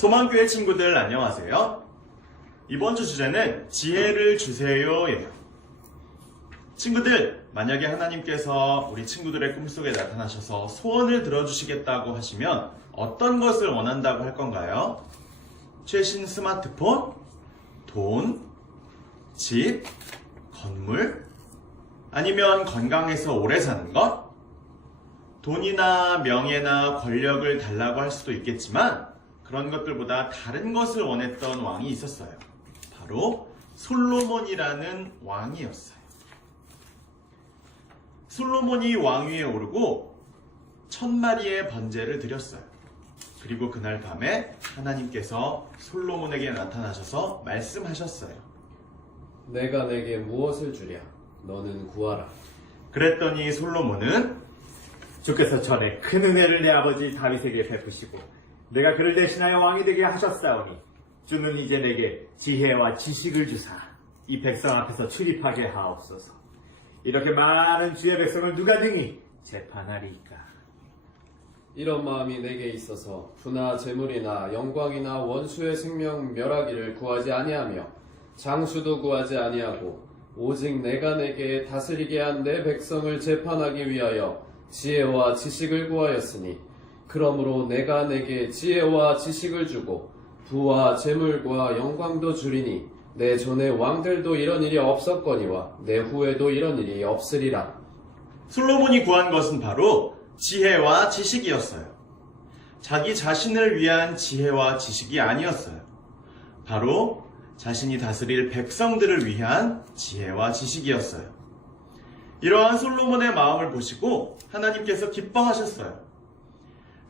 소망교회 친구들 안녕하세요. 이번 주 주제는 지혜를 주세요예요. 친구들, 만약에 하나님께서 우리 친구들의 꿈속에 나타나셔서 소원을 들어주시겠다고 하시면 어떤 것을 원한다고 할 건가요? 최신 스마트폰, 돈, 집, 건물, 아니면 건강해서 오래 사는 것? 돈이나 명예나 권력을 달라고 할 수도 있겠지만 그런 것들보다 다른 것을 원했던 왕이 있었어요. 바로 솔로몬이라는 왕이었어요. 솔로몬이 왕위에 오르고 천 마리의 번제를 드렸어요. 그리고 그날 밤에 하나님께서 솔로몬에게 나타나셔서 말씀하셨어요. 내가 내게 무엇을 주랴? 너는 구하라. 그랬더니 솔로몬은 주께서 전에 큰 은혜를 내 아버지 다윗에게 베푸시고 내가 그를 대신하여 왕이 되게 하셨사오니 주는 이제 내게 지혜와 지식을 주사 이 백성 앞에서 출입하게 하옵소서. 이렇게 많은 주의 백성을 누가 등이 재판하리이까? 이런 마음이 내게 있어서 부나 재물이나 영광이나 원수의 생명 멸하기를 구하지 아니하며 장수도 구하지 아니하고 오직 내가 내게 다스리게 한 내 백성을 재판하기 위하여 지혜와 지식을 구하였으니 그러므로 내가 내게 지혜와 지식을 주고 부와 재물과 영광도 주리니 내 전의 왕들도 이런 일이 없었거니와 내 후에도 이런 일이 없으리라. 솔로몬이 구한 것은 바로 지혜와 지식이었어요. 자기 자신을 위한 지혜와 지식이 아니었어요. 바로 자신이 다스릴 백성들을 위한 지혜와 지식이었어요. 이러한 솔로몬의 마음을 보시고 하나님께서 기뻐하셨어요.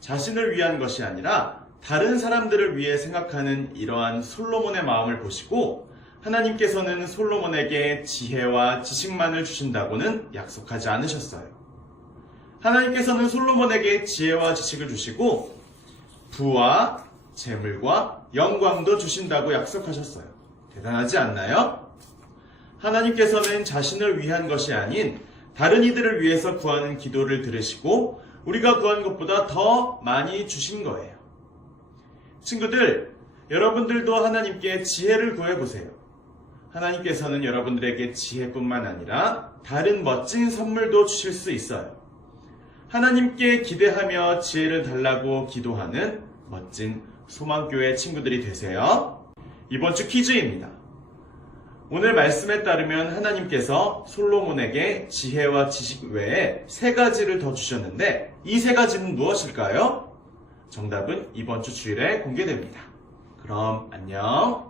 자신을 위한 것이 아니라 다른 사람들을 위해 생각하는 이러한 솔로몬의 마음을 보시고 하나님께서는 솔로몬에게 지혜와 지식만을 주신다고는 약속하지 않으셨어요. 하나님께서는 솔로몬에게 지혜와 지식을 주시고 부와 재물과 영광도 주신다고 약속하셨어요. 대단하지 않나요? 하나님께서는 자신을 위한 것이 아닌 다른 이들을 위해서 구하는 기도를 들으시고 우리가 구한 것보다 더 많이 주신 거예요. 친구들, 여러분들도 하나님께 지혜를 구해보세요. 하나님께서는 여러분들에게 지혜뿐만 아니라 다른 멋진 선물도 주실 수 있어요. 하나님께 기대하며 지혜를 달라고 기도하는 멋진 소망교회 친구들이 되세요. 이번 주 퀴즈입니다. 오늘 말씀에 따르면 하나님께서 솔로몬에게 지혜와 지식 외에 세 가지를 더 주셨는데 이 세 가지는 무엇일까요? 정답은 이번 주 주일에 공개됩니다. 그럼 안녕.